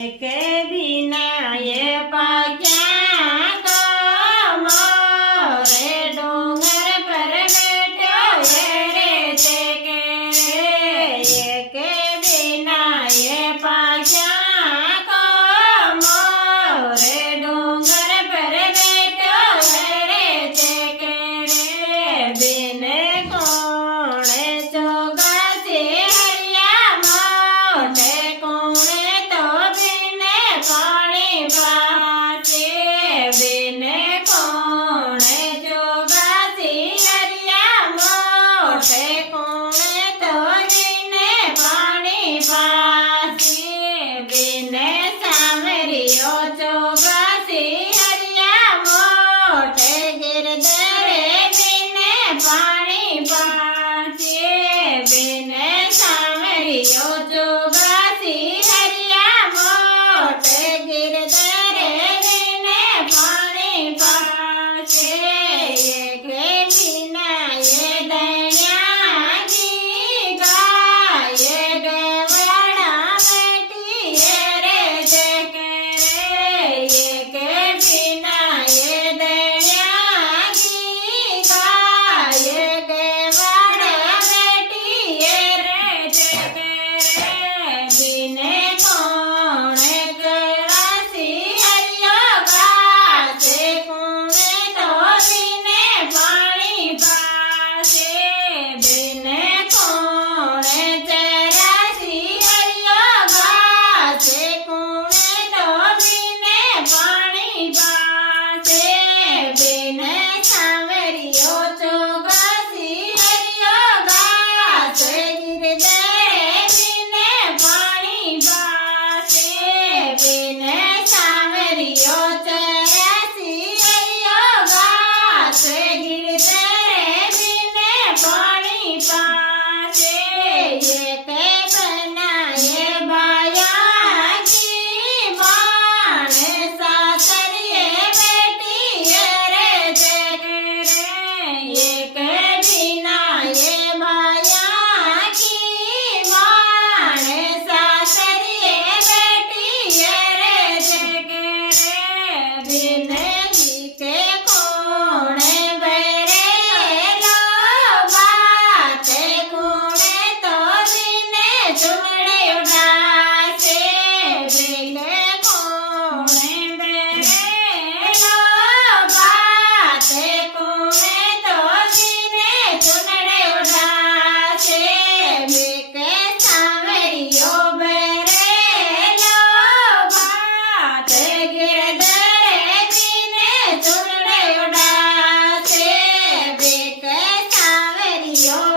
કે વિનાય પાક્યા તો મોરે ડુંગર પર બેઠો રે તે કે કે વિનાય પાક્યા તો મોરે ડુંગર પર બેઠો રે તે કે બિન કોણે ચોગાસે હરિયા મોઢે કોણે તો પાણી પાસે બિન કોણે જોગાસી હરિયા મોઢે કોણે તો બિન પાણી પાસે બિન સામરિયો ચોગાસી હરિયા મોઢે ગિરધરે બિન પાણી પાસે બિન સામરિયો ચોગાસી હરિયા મોઢે ગિરધરે બિન પાણી પાસે કે વિનાય દયા જી ગાય ગવડા બેટી રે તે કે વિનાય દયા જી ગાય ગવડા બેટી રે તે બિન કોણે કરાસી હરિયો ગાશે કોણે તો બિન પાણી પાસે બિન કોણે ચરાસી હરિયો ગાશે કોણે તો બિન પાણી પાસે બિન સાવરિયો ચોગાસી હરિયો ગાશે ગિરધરે બિન પાણી પાસે બિન સાવરિયો ચરાસી હરિયો ગાશે ગિરધરે બિન પાણી પાસે એક બનાય બાયાજી માણે સાસરીએ બેટી રે તે એક વિનાય બાયાજી માણે સાસરીએ બેટી રે તે બિન ગીતે કોણે બેરેલો બાતે કોણે તો બિન ચૂમડે ઉડાસે બિન કોણે બેરેલો બાતે કોણે તો બિન ચૂમડે ઉડાસે બીકે સાવરિયો બેરેલો બાતે ગિરધરે બિન ચૂમડે ઉડાસે બીકે સાવરિયો